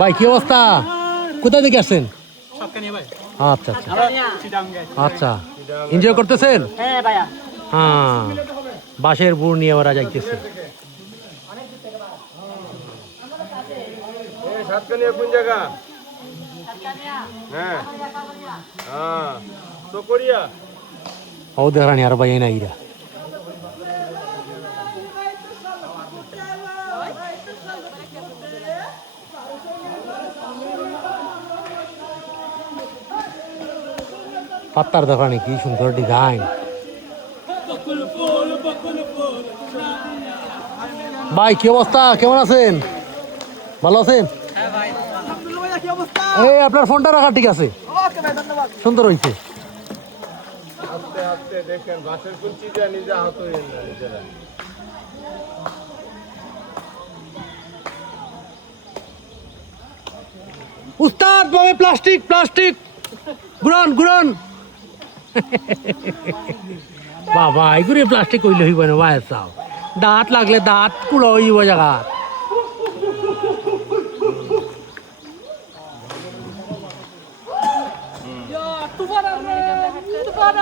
ভাই কি অবস্থা? কোথা থেকে আসছেন? আচ্ছা আচ্ছা আচ্ছা, এনজয় করতেছেন? হ্যাঁ, বাঁশের বুড় নিয়ে ওরা যাইতেছে। সাতকানিয়া কোন জায়গা? হ্যাঁ হ্যাঁ তো করিয়া ও দেখানি আর ভাই নাই ইরা। পাত্তার দেখানি কি সুন্দর ডিজাইন। ভাই কি অবস্থা, কেমন আছেন? ভালো আছেন? এই আপনার ফোনটা রাখা ঠিক আছে, সুন্দর হয়েছে। আস্তে আস্তে দেখেন বাসের কোন চিজা নিজে আহত হইেন না নিজেরা। উস্তাদ ভাবে প্লাস্টিক প্লাস্টিক গুড়ন গুড়ন। বাবা এগুলি প্লাস্টিক কইলে হইব না ভাই, চাও দাঁত লাগলে দাঁত কুলো হইব জায়গা। তুফান